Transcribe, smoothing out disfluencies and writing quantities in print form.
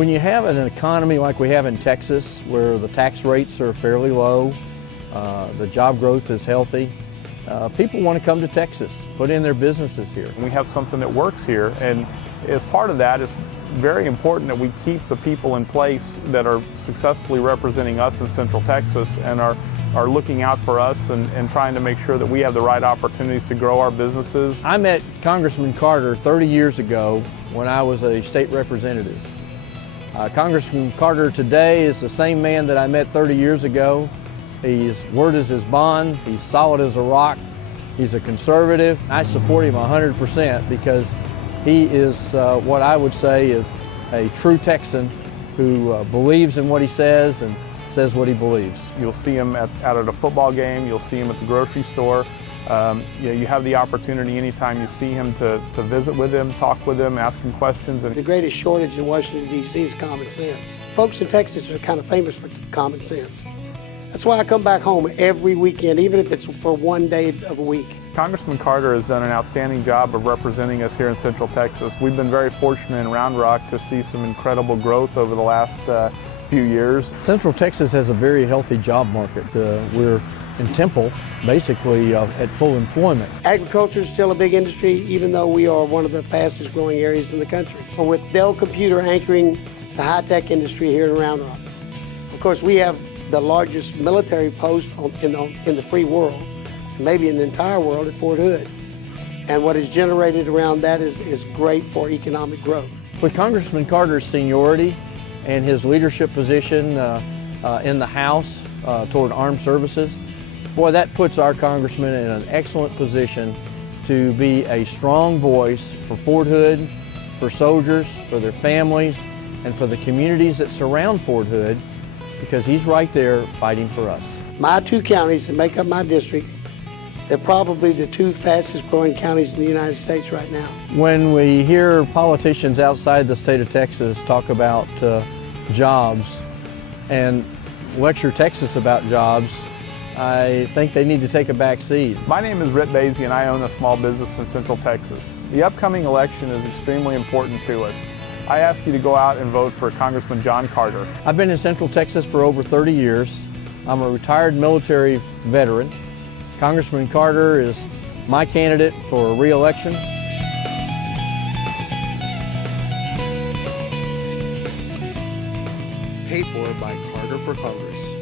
When you have an economy like we have in Texas, where the tax rates are fairly low, the job growth is healthy, people want to come to Texas, put in their businesses here. We have something that works here, and as part of that, it's very important that we keep the people in place that are successfully representing us in Central Texas and are looking out for us and trying to make sure that we have the right opportunities to grow our businesses. I met Congressman Carter 30 years ago when I was a state representative. Congressman Carter today is the same man that I met 30 years ago. His word is his bond. He's solid as a rock. He's a conservative. I support him 100% because he is what I would say is a true Texan who believes in what he says and says what he believes. You'll see him out at a football game. You'll see him at the grocery store. You have the opportunity anytime you see him to visit with him, talk with him, ask him questions. The greatest shortage in Washington, D.C. is common sense. Folks in Texas are kind of famous for common sense. That's why I come back home every weekend, even if it's for one day of a week. Congressman Carter has done an outstanding job of representing us here in Central Texas. We've been very fortunate in Round Rock to see some incredible growth over the last few years. Central Texas has a very healthy job market. We're in Temple, basically at full employment. Agriculture is still a big industry, even though we are one of the fastest growing areas in the country. With Dell Computer anchoring the high-tech industry here in Round Rock. Of course, we have the largest military post in the free world, maybe in the entire world, at Fort Hood. And what is generated around that is great for economic growth. With Congressman Carter's seniority and his leadership position in the House toward armed services, boy, that puts our congressman in an excellent position to be a strong voice for Fort Hood, for soldiers, for their families, and for the communities that surround Fort Hood, because he's right there fighting for us. My two counties that make up my district, they're probably the two fastest growing counties in the United States right now. When we hear politicians outside the state of Texas talk about jobs and lecture Texas about jobs, I think they need to take a back seat. My name is Rick Basie and I own a small business in Central Texas. The upcoming election is extremely important to us. I ask you to go out and vote for Congressman John Carter. I've been in Central Texas for over 30 years. I'm a retired military veteran. Congressman Carter is my candidate for re-election. Paid for by Carter for Congress.